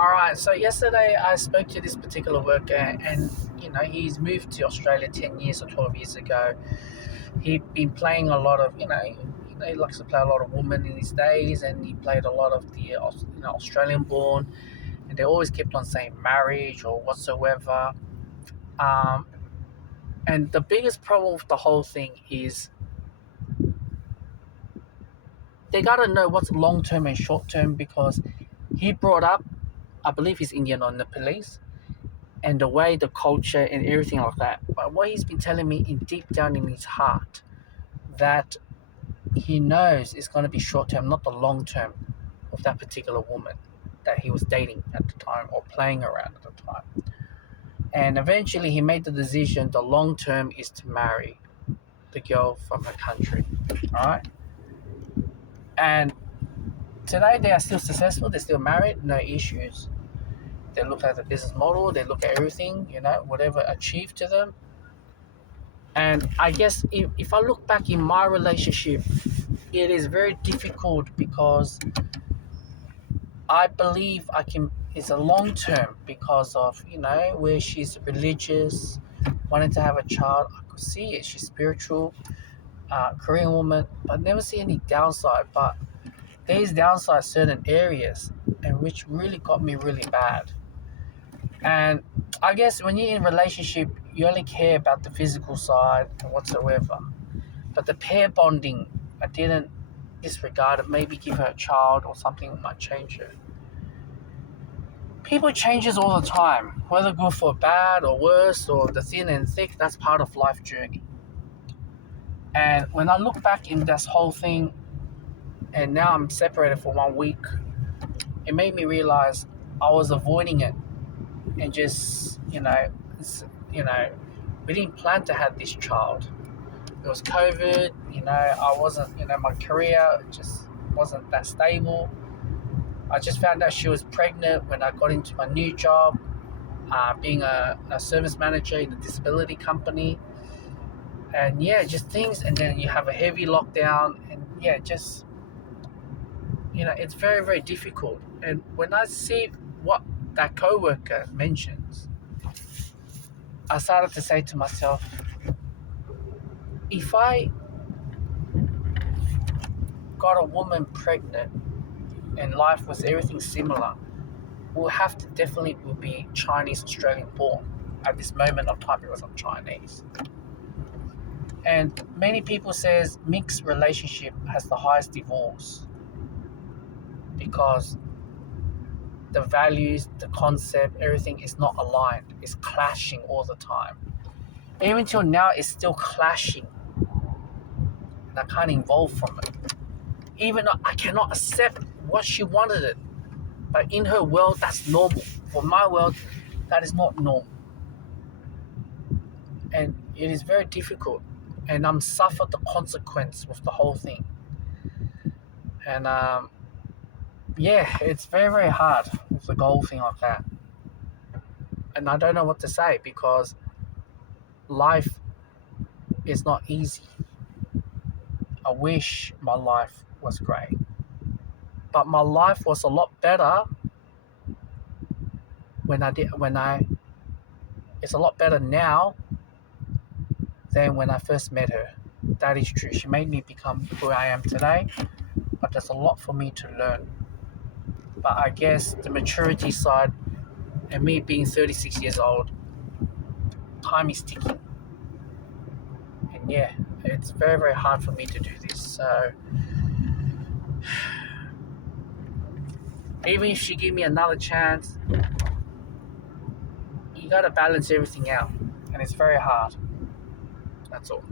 All right. So yesterday I spoke to this particular worker, and he's moved to Australia 10 years or 12 years ago. He'd been playing a lot of he likes to play a lot of women in his days, and he played a lot of the Australian born, and they always kept on saying marriage or whatsoever. Um, and the biggest problem with the whole thing is they gotta know what's long term and short term because he brought up, I believe he's Indian or Nepalese, and the way the culture and everything like that. But what he's been telling me in deep down in his heart that he knows it's going to be short term, not the long term of that particular woman that he was dating at the time or playing around at the time. And eventually he made the decision the long term is to marry the girl from her country. Alright? And today they are still successful, they're still married, no issues. They look at the business model, they look at everything, whatever achieved to them. And I guess if I look back in my relationship, it is very difficult because I believe it's a long term because of, where she's religious, wanting to have a child. I could see it. She's spiritual, Korean woman, but never see any downside. But there's downside certain areas, and which really got me really bad. And I guess when you're in a relationship, you only care about the physical side and whatsoever. But the pair bonding, I didn't disregard it. Maybe give her a child or something might change her. People changes all the time, whether good for bad or worse or the thin and thick, that's part of life journey. And when I look back in this whole thing, and now I'm separated for 1 week, it made me realize I was avoiding it and just, we didn't plan to have this child. It was COVID, I wasn't, my career just wasn't that stable. I just found out she was pregnant when I got into my new job, being a service manager in a disability company. And just things, and then you have a heavy lockdown, and it's very, very difficult. And when I see what that coworker mentions, I started to say to myself, if I got a woman pregnant and life was everything similar, we'll have to definitely will be Chinese Australian born. At this moment of time, because I'm Chinese. And many people says mixed relationship has the highest divorce because the values, the concept, everything is not aligned. It's clashing all the time. Even till now, it's still clashing. And I can't evolve from it. Even though I cannot accept what she wanted it. But in her world, that's normal. For my world, that is not normal. And it is very difficult. And I'm suffered the consequence with the whole thing. And it's very, very hard with the whole thing like that. And I don't know what to say because life is not easy. I wish my life was great. But my life was a lot better it's a lot better now than when I first met her. That is true. She made me become who I am today, but there's a lot for me to learn. But I guess the maturity side, and me being 36 years old, time is ticking. And it's very, very hard for me to do this. So even if she give me another chance, you gotta balance everything out. And it's very hard. That's all.